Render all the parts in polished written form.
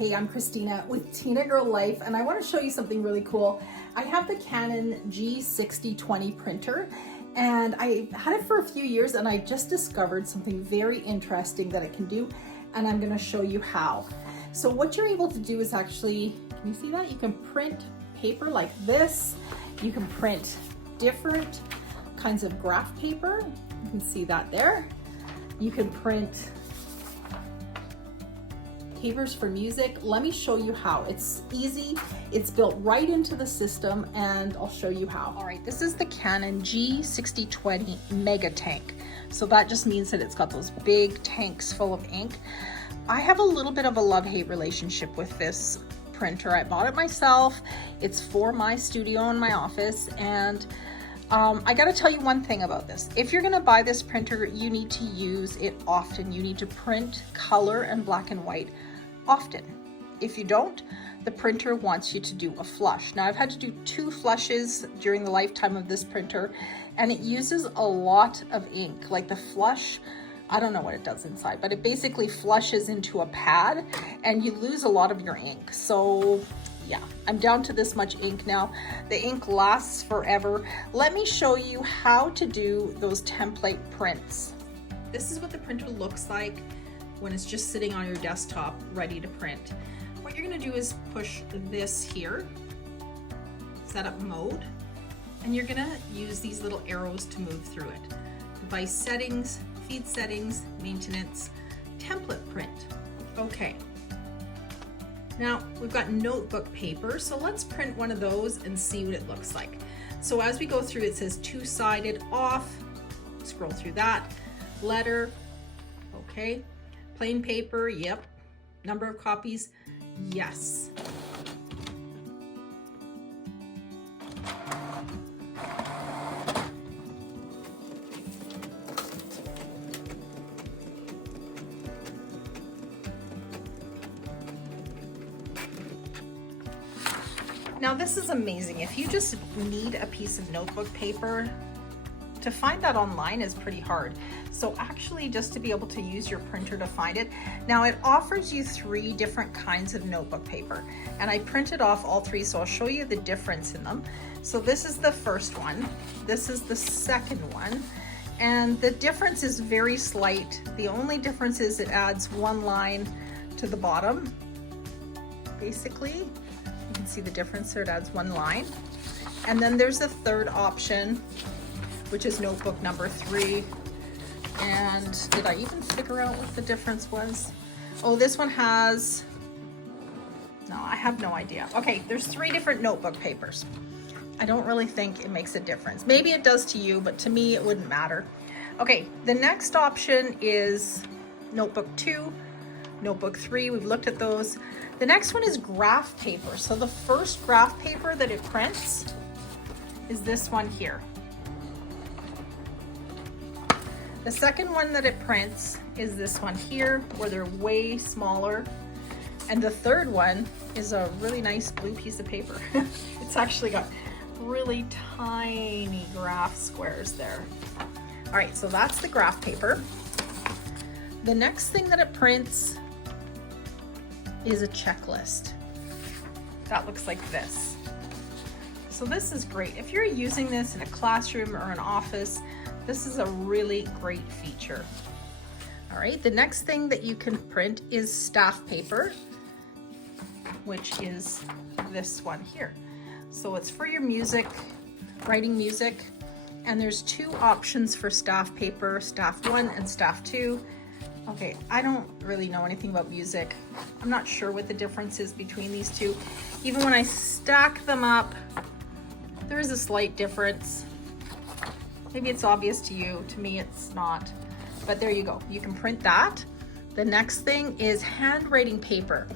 Hey, I'm Christina with Tina Girl Life, and I want to show you something really cool. I have the Canon G6020 printer, and I had it for a few years, and I just discovered something very interesting that it can do, and I'm going to show you how. So what you're able to do is actually, can you see that? You can print paper like this. You can print different kinds of graph paper. You can see that there. You can print papers for music. Let me show you how. It's easy, it's built right into the system, and I'll show you how. All right, this is the Canon G6020 MegaTank. So that just means that it's got those big tanks full of ink. I have a little bit of a love-hate relationship with this printer. I bought it myself. It's for my studio and my office, and I gotta tell you one thing about this. If you're gonna buy this printer, you need to use it often. You need to print color and black and white often. If you don't, the printer wants you to do a flush. Now, I've had to do 2 flushes during the lifetime of this printer, and it uses a lot of ink. Like the flush, I don't know what it does inside, but it basically flushes into a pad and you lose a lot of your ink. So yeah, I'm down to this much ink now. The ink lasts forever. Let me show you how to do those template prints. This is what the printer looks like when it's just sitting on your desktop ready to print. What you're gonna do is push this here, setup mode, and you're gonna use these little arrows to move through it. Device settings, feed settings, maintenance, template print. Okay. Now we've got notebook paper, so let's print one of those and see what it looks like. So as we go through, it says 2-sided off, scroll through that, letter, okay, plain paper, yep, number of copies, yes. Now this is amazing. If you just need a piece of notebook paper, to find that online is pretty hard. So actually just to be able to use your printer to find it. Now it offers you 3 different kinds of notebook paper, and I printed off all 3, so I'll show you the difference in them. So this is the first one, this is the second one, and the difference is very slight. The only difference is it adds 1 line to the bottom, basically. You can see the difference there, it adds 1 line. And then there's a third option, which is notebook number 3. And did I even figure out what the difference was? Oh, this one has, no, I have no idea. Okay, there's 3 different notebook papers. I don't really think it makes a difference. Maybe it does to you, but to me it wouldn't matter. Okay, the next option is notebook 2, notebook 3, we've looked at those. The next one is graph paper. So the first graph paper that it prints is this one here. The second one that it prints is this one here, where they're way smaller. And the third one is a really nice blue piece of paper. It's actually got really tiny graph squares there. All right, so that's the graph paper. The next thing that it prints is a checklist. That looks like this. So this is great. If you're using this in a classroom or an office, this is a really great feature. All right, the next thing that you can print is staff paper, which is this one here. So it's for your music, writing music, and there's 2 options for staff paper, staff 1 and staff 2. Okay, I don't really know anything about music. I'm not sure what the difference is between these 2. Even when I stack them up, there is a slight difference. Maybe it's obvious to you, to me it's not, but there you go. You can print that. The next thing is handwriting paper.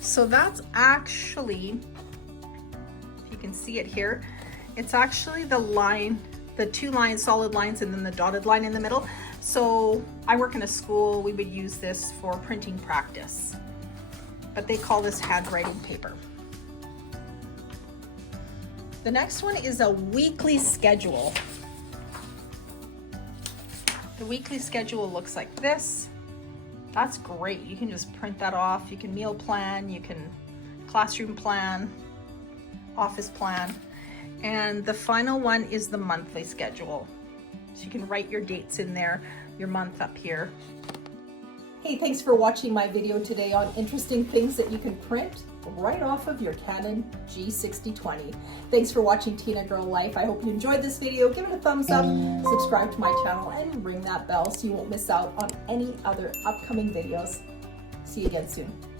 So that's actually, if you can see it here, it's actually the line, the 2 lines, solid lines, and then the dotted line in the middle. So I work in a school, we would use this for printing practice, but they call this handwriting paper. The next one is a weekly schedule. The weekly schedule looks like this. That's great. You can just print that off. You can meal plan, you can classroom plan, office plan. And the final one is the monthly schedule. So you can write your dates in there, your month up here. Hey, thanks for watching my video today on interesting things that you can print right off of your Canon G6020. Thanks for watching Tina Girl Life. I hope you enjoyed this video. Give it a thumbs up, subscribe to my channel, and ring that bell so you won't miss out on any other upcoming videos. See you again soon.